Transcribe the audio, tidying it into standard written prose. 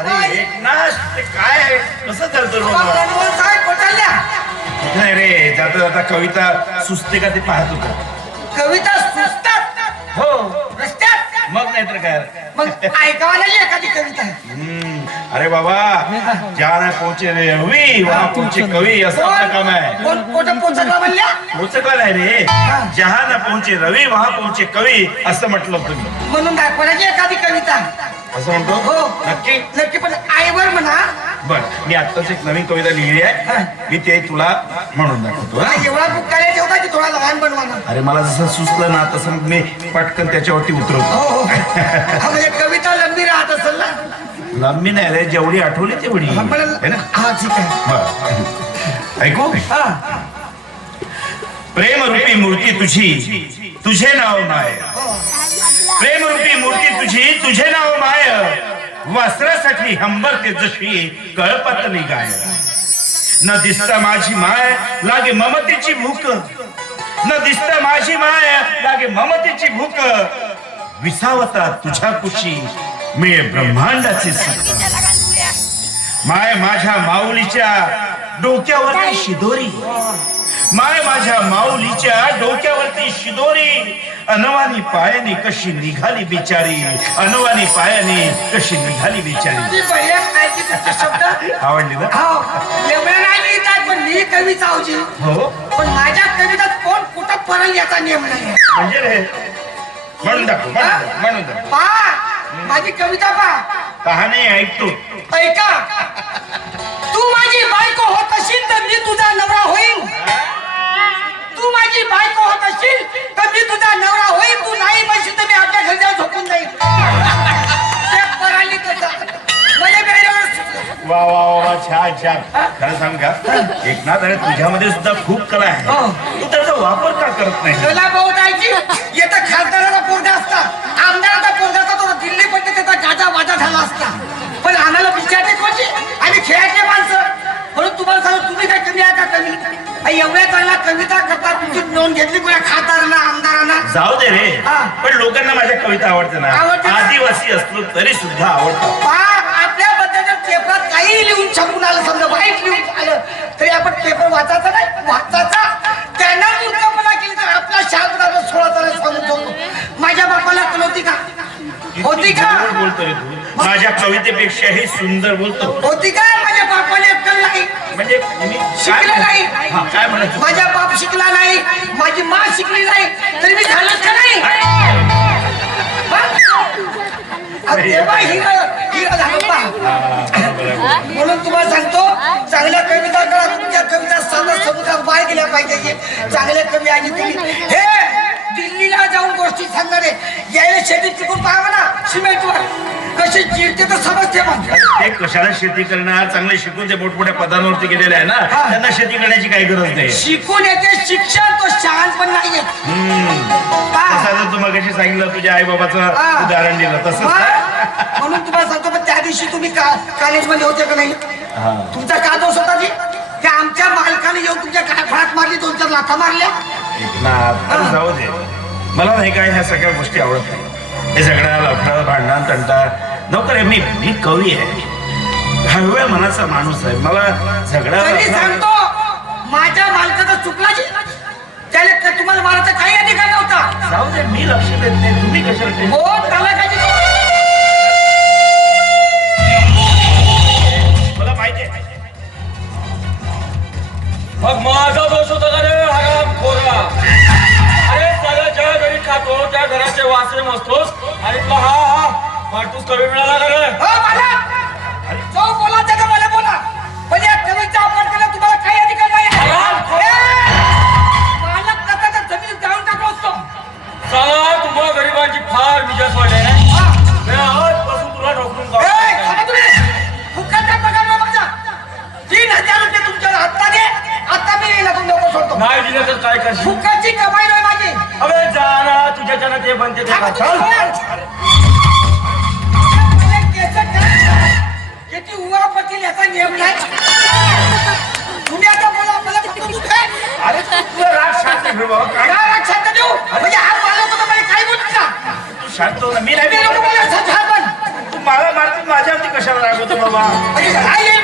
अरे एकनाथ ते काय कसं चालतं नाही रे, जाता जाता कविता सुचते का ते पाहत होतो. कविता सुचतात हो रस्त्यात, मग नाहीतर काय. मग ऐकावा नाही एखादी कविता. अरे बाबा, जहाँ ना पहुंचे रे रवी वहाँ पहुंचे कवी, असं आपलं काम आहे. कोण कुठं पोचला म्हणल्या? पोचकला नाही रे, जहाँ ना पहुंचे रवी वहाँ पहुंचे कवी असं म्हटलं तुम्ही. म्हणून दाखवण्याची एखादी कविता असं म्हणतो. हो नक्की नक्की, पण आईवर म्हणा. बर, मी आत्ताच एक नवीन कविता लिहिली आहे, मी ते तुला म्हणून दाखवतो. एवढा बुक करायला ठेवता की थोडा लहान बनवा. अरे मला जसं सुचलं ना तसं मग मी पटकन त्याच्यावरती उतरवतो. हो म्हणजे कविता लंबी राहत असेल ना. लंबी नाही रे, जेवढी आठवली तेवढी है ना. हा ठीक आहे. बर, ऐकू. हा प्रेमरूपी मूर्ती तुझी, तुझे नाव माय. प्रेमरूपी मूर्ती तुझी, तुझे नाव माय. वस्त्रासाठी हंबरते जशी कळपातली गाय. न दिसता माझी माय लागे ममतेची भूक. न दिसता माझी माय लागे ममतेची भूक. विसावता तुझ्या कुशी मिळे ब्रह्मांडाची सुख. माय माझ्या माऊलीच्या डोक्यावरती शिदोरी. माय माझ्या माऊलीच्या डोक्यावरती शिदोरी. अनवानी पायाने कशी निघाली बिचारी. अनवानी पायाने कशी निघाली बिचारी. शब्द आवडली ना. एवढ्या नाही लिहितात, पण मी कविता होती. हो, पण माझ्या कवितात कोण कुठं पडेल याचा नियम नाही. म्हणजे रे म्हणून दाखव, म्हणून दाखव. पहा माझी कविता पहा. कहाणी ऐकतो. ऐका. तू माझी बायको होत असेल तर मी तुझा नवरा होईल. तू माझी बायको होत असेल तर मी तुझा नवरा होईल. तू नाही म्हणशील तर मी आपल्या घरी जाऊन झोपून जाईल. वा वा वा, छान छान. खरं सांग का एकनाथ, अरे तुझ्यामध्ये सुद्धा खूप कला आहे. तू त्याचा वापर का करत नाही? कला बहुत आहे. येतं खासदाराचा पोरगा असता, आमदाराचा पोरगा असता, तो दिल्ली पण त्याचा गाजा वाजा झाला असता. पण आम्हाला विचारते कोणची, आम्ही खेळाचे माणसं. म्हणून तुम्हाला सांगू, तुम्ही काय कमी आहे का? कमी एवढ्या चांगल्या कविता करता, तुमची नोंद घेतली कोणा खासदारांना आमदारांना? जाऊ दे रे, पण लोकांना माझ्या कविता आवडते ना. आदिवासी असलो तरी सुद्धा आवडतं. आपल्याबद्दल पेपरात काही लिहून छापून आलं, समजा वाईट लिहून आलं तरी आपण पेपर वाचायचा नाही, वाचायचा. त्यांना मूर्खपणा केली तर आपला शाळेत 16 तारीख सांगून ठेवतो. माझ्या बापाला कल होती का? होती का? बोलतो रे तू, माझ्या कवितेपेक्षाही सुंदर बोलतो. होती का? माझ्या बापाने अक्कल नाही, म्हणजे मी शिकला नाही. काय म्हणत? माझा बाप शिकला नाही, माझी माँ शिकली नाही, तरी मी झालोच का नाही? म्हणून तुम्हाला सांगतो, चांगल्या कविता करा. तुमच्या कविता साधा समुद्रात बाहेर गेल्या पाहिजे. चांगल्या कवी आहे तुम्ही. हे दिल्लीला जाऊन गोष्टी सांगणारे यायला शेतीत टिकून पाहा म्हणा. सिमेंटवर कशी जिरते तर समजते. मग ते कशाला शेती करणार? चांगले शिकून ते मोठमोठ्या पदांवरती गेलेले आहे ना, त्यांना शेती करण्याची काही गरज नाही. शिकून येते शिक्षण, तो शहाण पण नाहीये. तू मग कशी सांगितलं तुझ्या आई बाबाचं उदाहरण दिलं तसं. म्हणून तुम्हाला सांगतो, पण त्या दिवशी तुम्ही कॉलेजमध्ये होते का नाही? तुमचा का दोष होता जी? त्या आमच्या मालकाने येऊन तुमच्या कारखान्यात मारली, 2-4 लाथा मारल्या. जाऊ दे, मला नाही काय ह्या सगळ्या गोष्टी आवडत नाही. हे सगळ्या लफडा भांडण तंटा नको रे. मी कवी आहे, हळव्या मनाचा माणूस आहे. मला झगडा सांगतो, माझ्या मालकाचा चुकला जी, त्याला तुम्हाला मारायचा काही अधिकार नव्हता. जाऊ दे, मी लक्ष देत नाही. तुम्ही कशाला? हो त्याला काय मला माहिती आहे. मग माझा दोष होता का रे हराम खोरा? अरे सगळं ज्या घरी खातो त्या घराचे वासरे मसतोस आणि तुला हा माटूस कवी मिळाला का रे? जो बोला त्याचा मला बोला, पण या कवीचा अपमान केला तुम्हाला काही अधिकार नाही. मालक कसा तर जमीन जाऊन टाकलो असतो. चला तुम्हाला गरिबांची फार मिजाज वाढली नाही. मी आजपासून तुला ढोकून काढतो. फुकटचा पगार ना माझा. 3000 रुपये तुमच्यावर आत्ता दे. आता मी येईल तुम लोक सोडतो. नाही दिलं तर काय करशील? फुकटची कमाई नाही माझी. अबे जाना तुझ्याच्यानं ते बनते ते का? किती उवापतील याचा नियम नाही. तुम्ही आता बोला, मला फक्त तू काय? अरे तुला राग शांत ठेव बाबा. काय राग शांत ठेवू? म्हणजे हा मालक होता, मला काय बोलू का? तू शांत हो ना. मी नाही तुम्ही लोक मला असं झाड पण. तू मला मारतो, माझ्यावरती कशाला रागवतो बाबा? म्हणजे काय